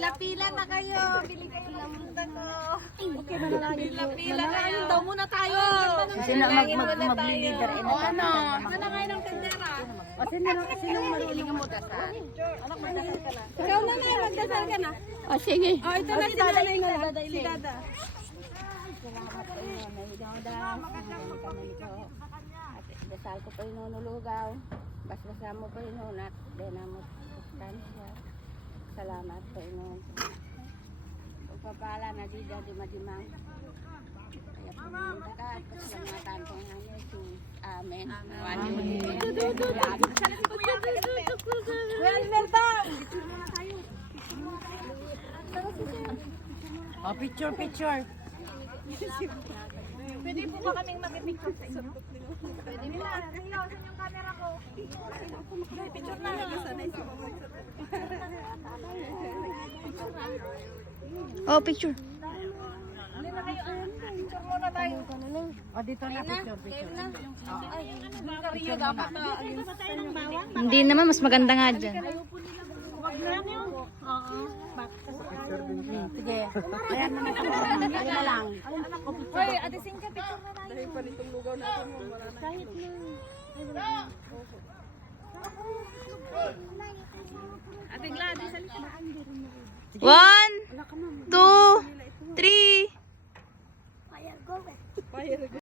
Pila-pila na kayo. Bili kayo ng muda ko. Pila-pila na kayo. Daw muna tayo. Sino mag-leader? Ano? Sana kayo ng tendera. O sino marunong Ikaw na nga, magdasal ka na. O sige. Oh, ito na si Dada. Si Dada. Salamat po inyo. Dasal ko po inunulugaw. Basta mo po inunat. Denamot sustansya. Salamat po inyo. Pagpapala na di madimang. Kaya po minta ka. Pasalamatan po nga Jesus. Amen. Well, Melta. Oh, picture. Pwede po ba kaming mag-picture sa inyo? Pwede po. Saan yung camera ko? Picture na. Oh, picture. Hindi na kayo. Picture muna tayo. Oh, dito na picture. Kariyo dapat na. Hindi naman, mas maganda nga dyan. Wag na niyo. Oo. Sige. Ayan na lang. Hoy, Ate Sinka, picture na tayo. Dahil pa nitong lugaw natin mo. Kahit na. Ate Gladys, halika na. 1, 2, 3. Fire go.